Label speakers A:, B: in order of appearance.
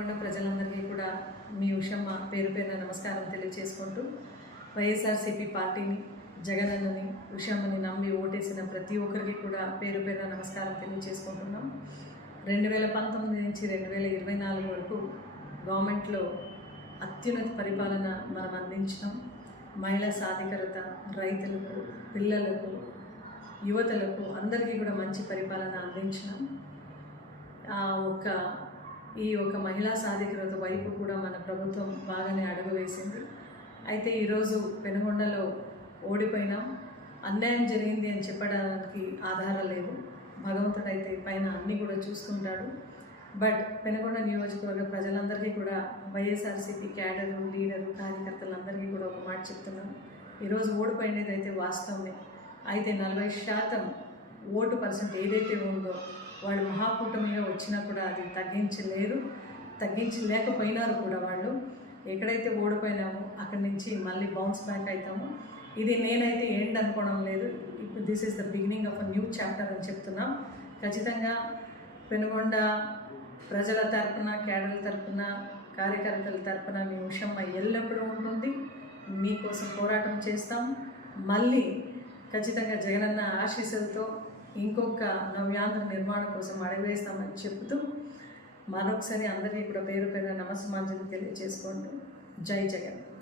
A: ఉన్న ప్రజలందరికీ కూడా మీ ఉషమ్మ పేరు పేరున నమస్కారం తెలియజేసుకుంటూ వైఎస్ఆర్సీపీ పార్టీని జగనన్నని ఉషమ్మని నమ్మి ఓటేసిన ప్రతి ఒక్కరికి కూడా పేరు పేరున నమస్కారం తెలియజేసుకుంటున్నాం రెండు వేల పంతొమ్మిది నుంచి రెండు వేల ఇరవై నాలుగు వరకు గవర్నమెంట్లో అత్యున్నత పరిపాలన మనం అందించినాం. మహిళా సాధికారత రైతులకు పిల్లలకు యువతలకు అందరికీ కూడా మంచి పరిపాలన అందించినాం. ఆ ఒక్క ఈ ఒక మహిళా సాధికారత వైపు కూడా మన ప్రభుత్వం బాగానే అడుగు వేసింది. అయితే ఈరోజు పెనుగొండలో ఓడిపోయినాం. అన్యాయం జరిగింది అని చెప్పడానికి ఆధారాలు లేవు భగవంతుడు అయితే పైన అన్నీ కూడా చూసుకుంటాడు. బట్ పెనుగొండ నియోజకవర్గ ప్రజలందరికీ కూడా వైఎస్ఆర్సీపీ క్యాడరు లీడరు కార్యకర్తలందరికీ కూడా ఒక మాట చెప్తున్నాను. ఈరోజు ఓడిపోయినది అయితే వాస్తవమే. అయితే నలభై శాతం ఓటు పర్సెంట్ ఏదైతే ఉందో వాళ్ళు మహాకూటమిగా వచ్చినా కూడా అది తగ్గించలేరు తగ్గించలేకపోయినారు కూడా వాళ్ళు. ఎక్కడైతే ఓడిపోయినామో అక్కడి నుంచి మళ్ళీ బౌన్స్ బ్యాక్ అవుతాము ఇది నేనైతే ఎండ్ అనుకోవడం లేదు. ఇప్పుడు this is the beginning of a new chapter అని చెప్తున్నాం. ఖచ్చితంగా పెనుగొండ ప్రజల తరపున క్యాడర్ల తరపున కార్యకర్తల తరపున మీ ఉషమ్మ ఎల్లప్పుడూ ఉంటుంది. మీకోసం పోరాటం చేస్తాం. మళ్ళీ ఖచ్చితంగా జగనన్న ఆశీస్సులతో ఇంకొక నవ్యాంధ్ర నిర్మాణం కోసం అడగవేస్తామని చెబుతూ మరొకసారి అందరినీ కూడా పేరు పేరు నమస్మాంజలి తెలియజేసుకోండి. జై జగన్.